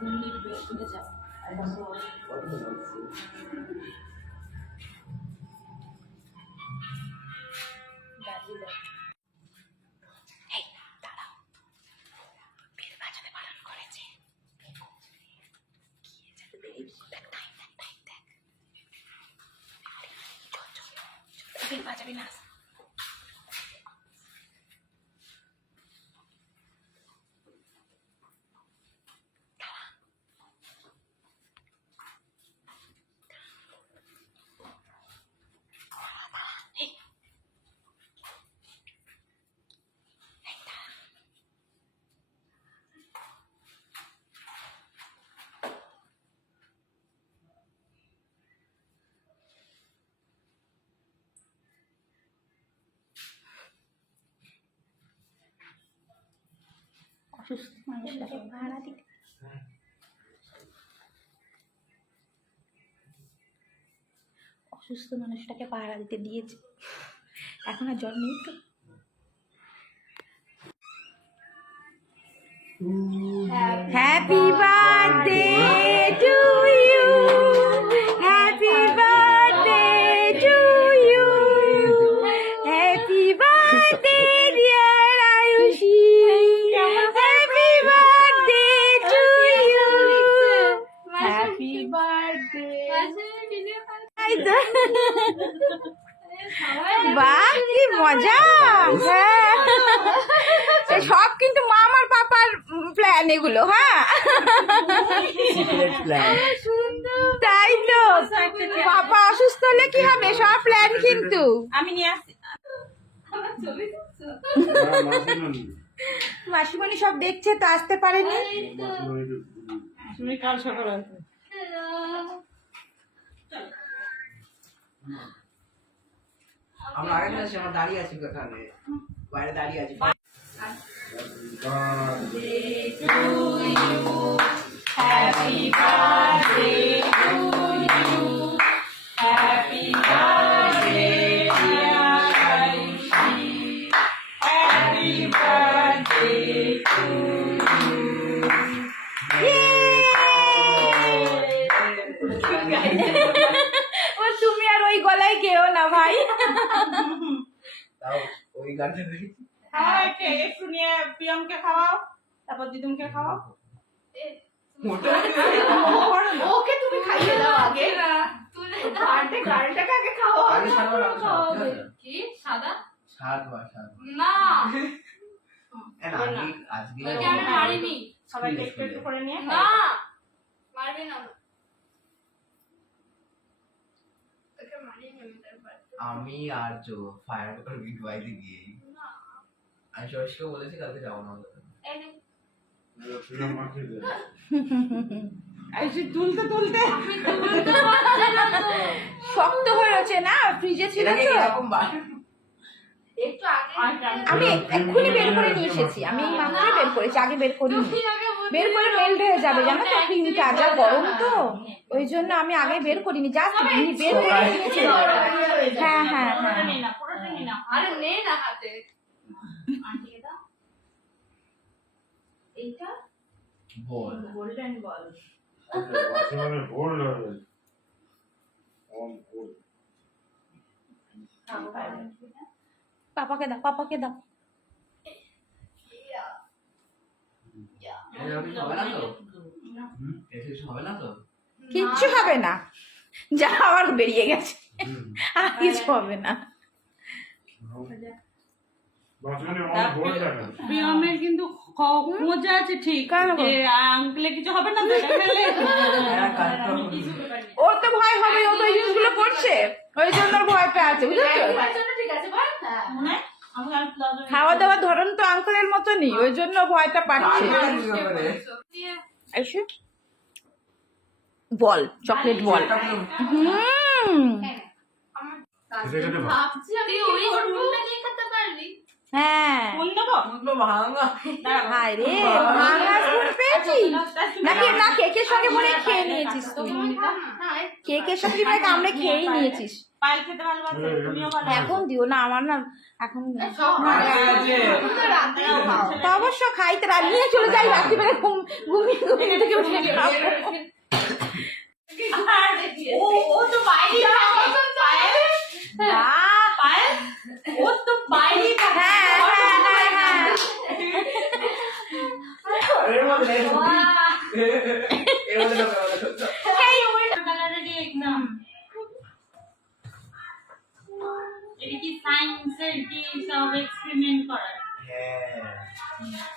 2 minute বেশ করে যাও। বাজাবি না অসুস্থ মানুষটাকে ভাড়া দিতে পাহারা দিতে দিয়েছে, এখন আর জ্বর নেই তো। Happy birthday to you, happy birthday to you, happy birthday dear Ayushi, happy birthday to you, happy birthday. বাহ কি মজা! সব কিন্তু মামার পাপার প্ল্যান এগুলো। হ্যাঁ তাই তো, পাপা অসুস্থ হলে কি হবে, সব প্ল্যান কিন্তু আমি নিয়ে আসছি। মাসিমণি সব দেখছে তো আসতে পারেনি। কাল সকালে আমরা আগে যাচ্ছি, আমরা দাঁড়িয়ে আছি ওখানে বাইরে দাঁড়িয়ে আছি। Happy birthday to you, happy birthday dear Ayushi, happy birthday to you. ও তুমি আর ওই গলায় কেউ না ভাই। তাও ওই গানটা হ্যাঁ একটু নিয়ে প্রিয়মকে খাওয়াও, তারপর দিদুমকে খাওয়াও। ওকে তুমি খাইয়ে দাও আগে, বার্থডে গার্লটাকে আগে খাওয়াও। আগে সাদা কি সাদা সাদা না আজকে তোকে আমি মারিনি, সবাই একটু একটু করে নিয়ে না মারবি না তোকে মারিনি আমি আর জো ফায়ার করে বাইরে গিয়ে আমি সরস্বতীকে বলেছি কালকে যাবো না। তুলতে তুলতে শক্ত হয়ে রয়েছে না, ফ্রিজে ছিল তো। একটু আগে আমি এক্ষুনি বের করে নিয়ে এসেছি, আমি মাত্রই বের করেছি, আগে বের করিনি। বের করে মেল্ট হয়ে যাবে জানো তো, ক্রিমটা যা গরম তো, ওই জন্য আমি আগে বের করিনি, জাস্ট বের করে নিয়েছি। হ্যাঁ হ্যাঁ হ্যাঁ আরে নে না হাতে আন্টিকে দাও এইটা বল গোল্ডেন বল। মানে বল পাপাকে দাও, পাপাকে দাও। কিচ্ছু হবে না, যা আমার বেরিয়ে গেছে, আর কিছু হবে না। প্রিয়মের কিন্তু মজা আছে ঠিক, আঙ্কেলে কিছু হবে না। ওর তো ভয় হবে, ও তো এই জিনিসগুলো করছে, ওই জন্য ওর ভয়টা আছে, বুঝেছো? ঠিক আছে বল হ্যাঁ খাওয়া দাওয়ার ধরন তো আঙ্কেলের মতনই, ওই জন্য ভয়টা পাচ্ছে। আইসু বল, চকলেট বল। ভাবছি আমি ওই রুমটা নিয়ে খেতে পারবি। হ্যাঁ হায় রে, ভাঙা স্পুন পেয়েছিস নাকি? না কেকের সঙ্গে মনে হয় খেয়ে নিয়েছিস তুই, কেকের সঙ্গে মনে হয় কামড়ে খেয়েই নিয়েছিস। এখন দিও না, আমার না এখন খাও। তা অবশ্য খাই, তারা নিয়ে চলে যাই রাত্রিবেলা ঘুমিয়ে থেকে উঠে খাবো। ও তো বাইরেই থাকে পায়েল পায়েল ও তো বাইরেই থাকে হ্যাঁ। এর মধ্যে এর মধ্যে কালারের একদম এটা কি সায়েন্সের কি সব এক্সপেরিমেন্ট করা হ্যাঁ